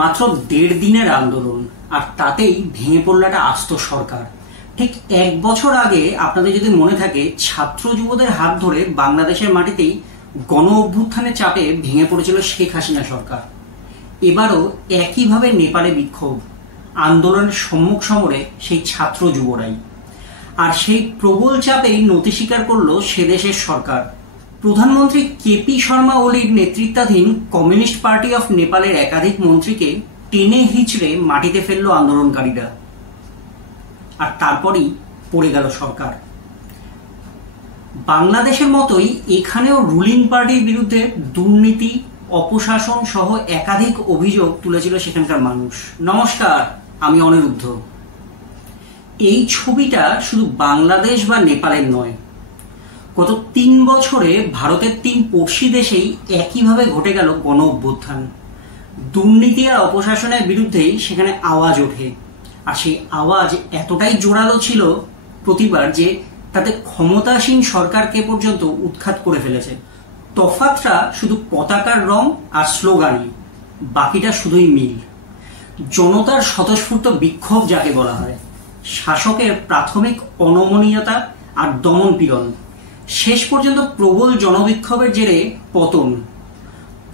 মাত্র 1.5 দিনের আন্দোলন, আর তাতেই ভেঙে পড়ল একটা আস্ত সরকার। ঠিক 1 বছর আগে আপনাদের যদি মনে থাকে, ছাত্র যুবদের হাত ধরে বাংলাদেশের মাটিতেই গণ অভ্যুত্থানের চাপে ভেঙে পড়েছিল শেখ হাসিনা সরকার। এবারও একইভাবে নেপালে বিক্ষোভ, আন্দোলনের সম্মুখ সমরে সেই ছাত্র যুবরাই। আর সেই প্রবল চাপেই নতি স্বীকার করলো সে দেশের সরকার। প্রধানমন্ত্রী কেপি শর্মা ওলির নেতৃত্বাধীন কমিউনিস্ট পার্টি অফ নেপালের একাধিক মন্ত্রীকে টেনে হিচড়ে মাটিতে ফেলল আন্দোলনকারীরা। আর তারপরই পড়ে গেল সরকার। বাংলাদেশের মতোই এখানেও রুলিং পার্টির বিরুদ্ধে দুর্নীতি, অপশাসন সহ একাধিক অভিযোগ তুলেছিল সেখানকার মানুষ। নমস্কার, আমি অনিরুদ্ধ। এই ছবিটা শুধু বাংলাদেশ বা নেপালের নয়, গত 3 বছরে ভারতের 3 পড়শি দেশেই একইভাবে ঘটে গেল গণ অভ্যুত্থান। দুর্নীতি আর অপশাসনের বিরুদ্ধেই সেখানে আওয়াজ ওঠে, আর সেই আওয়াজ এতটাই জোরালো ছিল প্রতিবার যে তাতে ক্ষমতাসীন সরকারকে পর্যন্ত উৎখাত করে ফেলেছে। তফাৎটা শুধু পতাকার রং আর স্লোগানই, বাকিটা শুধুই মিল। জনতার স্বতঃস্ফূর্ত বিক্ষোভ যাকে বলা হয়, শাসকের প্রাথমিক অনমনীয়তা আর দমন পীড়ন, শেষ পর্যন্ত প্রবল জনবিক্ষোভের জেরে পতন।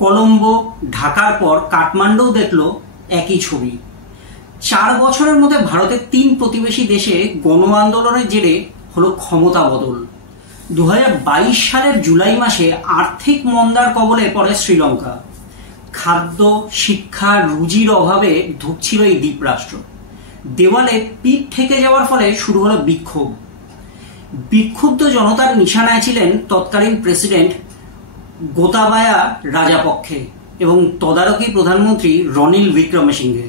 কলম্বো, ঢাকার পর কাঠমান্ডু দেখল একই ছবি। 4 বছরের মধ্যে ভারতের 3 প্রতিবেশী দেশে গণ আন্দোলনের জেরে হলো ক্ষমতা বদল। 2022 সালের জুলাই মাসে আর্থিক মন্দার কবলে পড়ে শ্রীলঙ্কা। খাদ্য, শিক্ষা, রুজির অভাবে ধুঁকছিল এই দ্বীপরাষ্ট্র। দেওয়ালে পিঠ ঠেকে যাওয়ার ফলে শুরু হলো বিক্ষোভ। বিক্ষুব্ধ জনতার নিশানায় ছিলেন তৎকালীন প্রেসিডেন্ট গোতাবায়া রাজাপক্ষে এবং তদারকি প্রধানমন্ত্রী রনিল বিক্রমসিংঘে।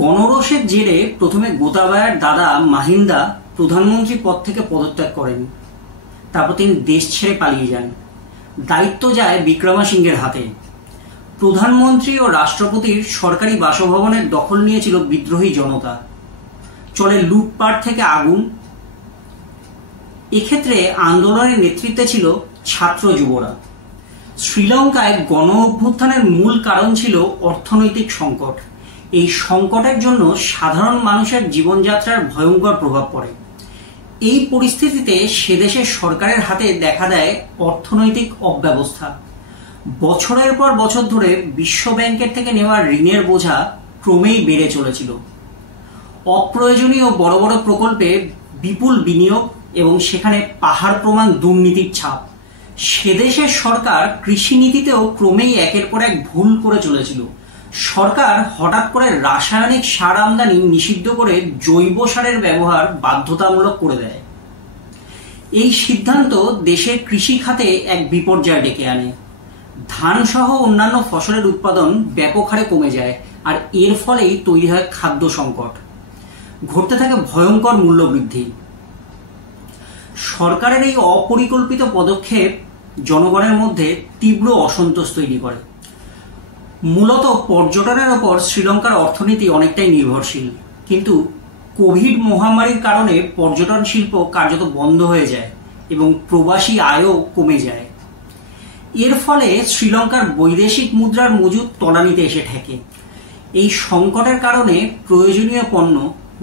গণরোষের জেরে প্রথমে গোতাবায়ার দাদা মাহিন্দা প্রধানমন্ত্রী পদ থেকে পদত্যাগ করেন। তারপর তিনি দেশ ছেড়ে পালিয়ে যান। দায়িত্ব যায় বিক্রমসিংঘের হাতে। প্রধানমন্ত্রী ও রাষ্ট্রপতির সরকারি বাসভবনের দখল নিয়েছিল বিদ্রোহী জনতা। চলে লুটপাট থেকে আগুন। এক্ষেত্রে আন্দোলনের নেতৃত্বে ছিল ছাত্র যুবরা। শ্রীলঙ্কায় গণ অভ্যুত্থানের মূল কারণ ছিল অর্থনৈতিক সংকট। এই সংকটের জন্য সাধারণ মানুষের জীবনযাত্রার ভয়ঙ্কর প্রভাব পড়ে। এই পরিস্থিতিতে সেদেশের সরকারের হাতে দেখা দেয় অর্থনৈতিক অব্যবস্থা। বছরের পর বছর ধরে বিশ্ব ব্যাংকের থেকে নেওয়া ঋণের বোঝা ক্রমেই বেড়ে চলেছিল। অপ্রয়োজনীয় বড় বড় প্রকল্পে বিপুল বিনিয়োগ এবং সেখানে পাহাড় প্রমাণ দুর্নীতির ছাপ। সেদেশের সরকার কৃষিনীতিতেও ক্রমেই একের পর এক ভুল করে চলেছিল। সরকার হঠাৎ করে রাসায়নিক সার আমদানি নিষিদ্ধ করে জৈব সারের ব্যবহার বাধ্যতামূলক করে দেয়। এই সিদ্ধান্ত দেশের কৃষি খাতে এক বিপর্যয় ডেকে আনে। ধান সহ অন্যান্য ফসলের উৎপাদন ব্যাপক হারে কমে যায়, আর এর ফলেই তৈরি হয় খাদ্য সংকট। ঘটতে থাকে ভয়ঙ্কর মূল্যবৃদ্ধি। সরকারের এই অপরিকল্পিত পদক্ষেপ জনগণের মধ্যে তীব্র অসন্তোষ তৈরি করে। মূলত পর্যটনের ওপর শ্রীলঙ্কার অর্থনীতি অনেকটাই নির্ভরশীল, কিন্তু কোভিড মহামারীর কারণে পর্যটন শিল্প কার্যত বন্ধ হয়ে যায় এবং প্রবাসী আয়ও কমে যায়। এর ফলে শ্রীলঙ্কার বৈদেশিক মুদ্রার মজুদ তলানিতে এসে ঠেকে। এই সংকটের কারণে প্রয়োজনীয় পণ্য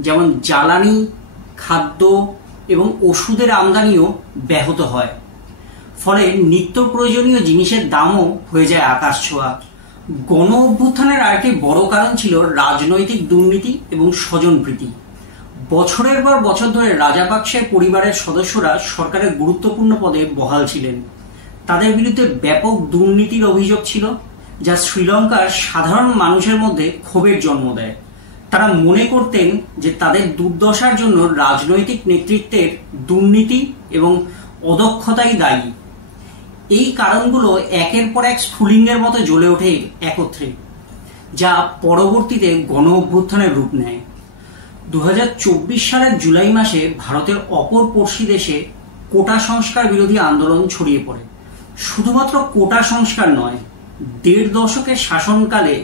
যেমন জ্বালানি, খাদ্য এবং ওষুধের আমদানিও ব্যাহত হয়। ফলে নিত্য প্রয়োজনীয় জিনিসের দামও হয়ে যায় আকাশছোঁয়া। গণ অভ্যুত্থানের আরেকটি বড় কারণ ছিল রাজনৈতিক দুর্নীতি এবং স্বজনপ্রীতি। বছরের পর বছর ধরে রাজাপাকসের পরিবারের সদস্যরা সরকারের গুরুত্বপূর্ণ পদে বহাল ছিলেন। তাদের বিরুদ্ধে ব্যাপক দুর্নীতির অভিযোগ ছিল, যা শ্রীলঙ্কার সাধারণ মানুষের মধ্যে ক্ষোভের জন্ম দেয়। তারা মনে করতেন যে তাদের দুর্দশার জন্য রাজনৈতিক নেতৃত্বের দুর্নীতি এবং অদক্ষতাই দায়ী। এই কারণগুলো একের পর এক স্ফুলিঙ্গের মতো জ্বলে ওঠে একত্রে, যা পরবর্তীতে গণ অভ্যুত্থানের রূপ নেয়। 2024 সালের জুলাই মাসে ভারতের অপর পড়শি দেশে কোটা সংস্কার বিরোধী আন্দোলন ছড়িয়ে পড়ে। শুধুমাত্র কোটা সংস্কার নয়, 1.5 দশকের শাসনকালে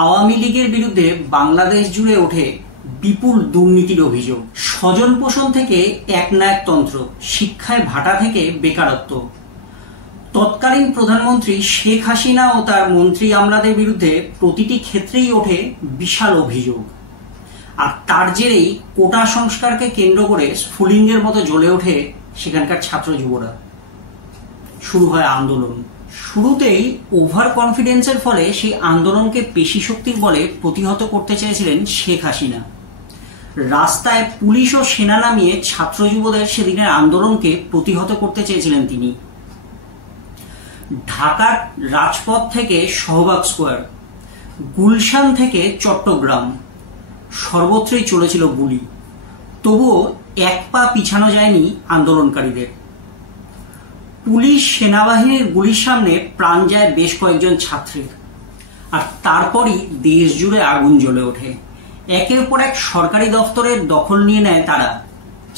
আওয়ামী লীগের বিরুদ্ধে বাংলাদেশ জুড়ে ওঠে বিপুল দুর্নীতির অভিযোগ, স্বজন পোষণ থেকে একনায়কতন্ত্র, শিক্ষায় ভাটা থেকে বেকারত্ব। তৎকালীন প্রধানমন্ত্রী শেখ হাসিনা ও তার মন্ত্রী আমলাদের বিরুদ্ধে প্রতিটি ক্ষেত্রেই ওঠে বিশাল অভিযোগ। আর তার জেরেই কোটা সংস্কারকে কেন্দ্র করে স্ফুলিঙ্গের মতো জ্বলে ওঠে সেখানকার ছাত্র যুবরা। শুরু হয় আন্দোলন। শুরুতেই ওভার কনফিডেন্সের ফলে সেই আন্দোলনকে পেশি শক্তির বলে প্রতিহত করতে চেয়েছিলেন শেখ হাসিনা। রাস্তায় পুলিশ ও সেনা নামিয়ে ছাত্র যুবদের সেদিনের আন্দোলনকে প্রতিহত করতে চেয়েছিলেন তিনি। ঢাকার রাজপথ থেকে শাহবাগ স্কোয়ার, গুলশান থেকে চট্টগ্রাম, সর্বত্রই চলেছিল গুলি। তবুও এক পা পিছানো যায়নি আন্দোলনকারীদের। পুলিশ সেনাবাহিনীর গুলির সামনে প্রাণ যায় বেশ কয়েকজন ছাত্রের। আর তারপরই দেশ জুড়ে আগুন জ্বলে ওঠে। একের পর এক সরকারি দফতরের দখল নিয়ে নেয় তারা।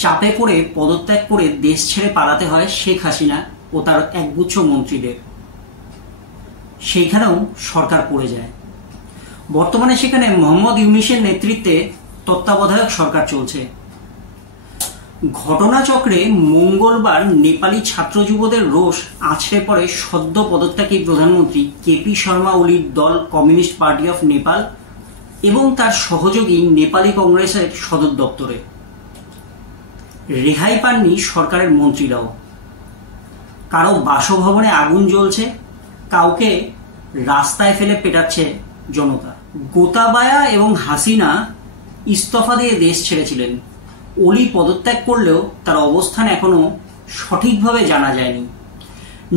চাপে পড়ে পদত্যাগ করে দেশ ছেড়ে পালাতে হয় শেখ হাসিনা ও তার একগুচ্ছ মন্ত্রীদের। সেইখানেও সরকার পড়ে যায়। বর্তমানে সেখানে মোহাম্মদ ইউনূসের নেতৃত্বে তত্ত্বাবধায়ক সরকার চলছে। ঘটনাচক্রে মঙ্গলবার নেপালি ছাত্র যুবদের রোষ আছড়ে পড়ে সদ্য পদত্যাগী প্রধানমন্ত্রী কেপি শর্মা ওলির দল কমিউনিস্ট পার্টি অফ নেপাল এবং তার সহযোগী নেপালি কংগ্রেসের সদর দপ্তরে। রেহাই পাননি সরকারের মন্ত্রীরাও। কারো বাসভবনে আগুন জ্বলছে, কাউকে রাস্তায় ফেলে পেটাচ্ছে জনতা। গোতাবায়া এবং হাসিনা ইস্তফা দিয়ে দেশ ছেড়েছিলেন। ওলি পদত্যাগ করলেও তার অবস্থান এখনো সঠিকভাবে জানা যায়নি।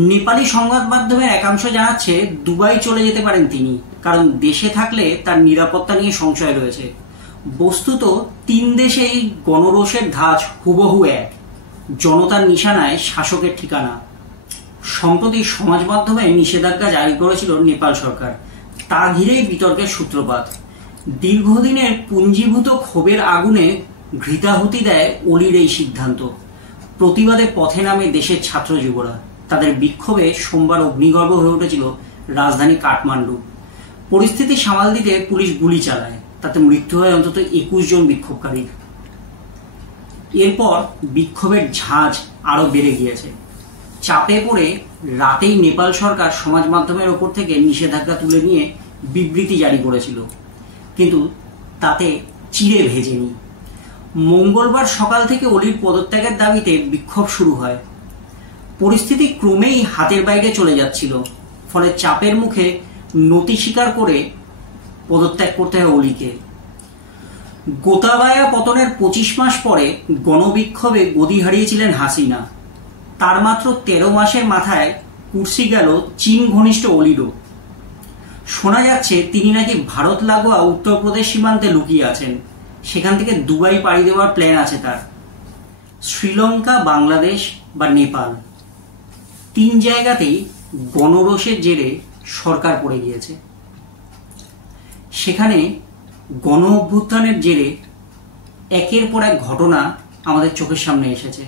নেপালি সংবাদ মাধ্যমের একাংশ জানাচ্ছে দুবাই চলে যেতে পারেন তিনি, কারণ দেশে থাকলে তার নিরাপত্তা নিয়ে সংশয় রয়েছে। বস্তুত তিন দেশেই গণরোষের ধাঁচ হুবহু এক, জনতার নিশানায় শাসকের ঠিকানা। সম্প্রতি সমাজ মাধ্যমে নিষেধাজ্ঞা জারি করেছিল নেপাল সরকার। তা ঘিরেই বিতর্কের সূত্রপাত। দীর্ঘদিনের পুঞ্জীভূত ক্ষোভের আগুনে ঘৃতাহুতি দেয় ওলির এই সিদ্ধান্ত। প্রতিবাদে পথে নামে দেশের ছাত্র যুবরা। তাদের বিক্ষোভে সোমবার অগ্নিগর্ভ হয়ে উঠেছিল রাজধানী কাঠমান্ডু। পরিস্থিতি সামাল দিতে পুলিশ গুলি চালায়, তাতে মৃত্যু হয় অন্তত 21 জন বিক্ষোভকারীর। এরপর বিক্ষোভের ঝাঁজ আরো বেড়ে গিয়েছে। চাপে পড়ে রাতেই নেপাল সরকার সমাজ মাধ্যমের ওপর থেকে নিষেধাজ্ঞা তুলে নিয়ে বিবৃতি জারি করেছিল, কিন্তু তাতে চিড়ে ভেজেনি। মঙ্গলবার সকাল থেকে ওলির পদত্যাগের দাবিতে বিক্ষোভ শুরু হয়। পরিস্থিতি ক্রমেই হাতের বাইরে চলে যাচ্ছিল, ফলে চাপের মুখে নতি স্বীকার করে পদত্যাগ করতে হয় ওলিকে। গোতাবায়া পতনের 25 মাস পরে গণবিক্ষোভে গদি হারিয়েছিলেন হাসিনা। তার মাত্র 13 মাসের মাথায় কুর্সি গেল চীন ঘনিষ্ঠ ওলিরও। শোনা যাচ্ছে তিনি নাকি ভারত লাগোয়া উত্তরপ্রদেশ সীমান্তে লুকিয়ে আছেন। সেখান থেকে দুবাই পাড়ি দেওয়ার প্ল্যান আছে তার। শ্রীলঙ্কা, বাংলাদেশ বা নেপাল, 3 জায়গাতেই গণরোষের জেরে সরকার পড়ে গিয়েছে। সেখানে গণ অভ্যুত্থানের জেরে একের পর এক ঘটনা আমাদের চোখের সামনে এসেছে।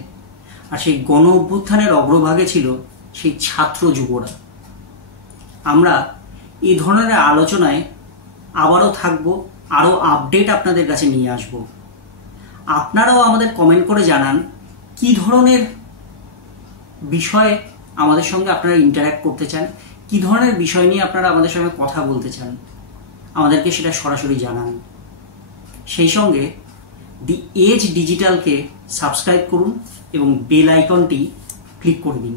আর সেই গণ অভ্যুত্থানের অগ্রভাগে ছিল সেই ছাত্র যুবরা। আমরা এই ধরনের আলোচনায় আবারও থাকবো, আরও আপডেট আপনাদের কাছে নিয়ে আসব। আপনারাও আমাদের কমেন্ট করে জানান কি ধরনের বিষয়ে আমাদের সঙ্গে আপনারা ইন্টারঅ্যাক্ট করতে চান, কি ধরনের বিষয় নিয়ে আপনারা আমাদের সঙ্গে কথা বলতে চান, আমাদেরকে সেটা সরাসরি জানান। সেই সঙ্গে দি এজ ডিজিটালকে সাবস্ক্রাইব করুন এবং বেল আইকনটি ক্লিক করে দিন।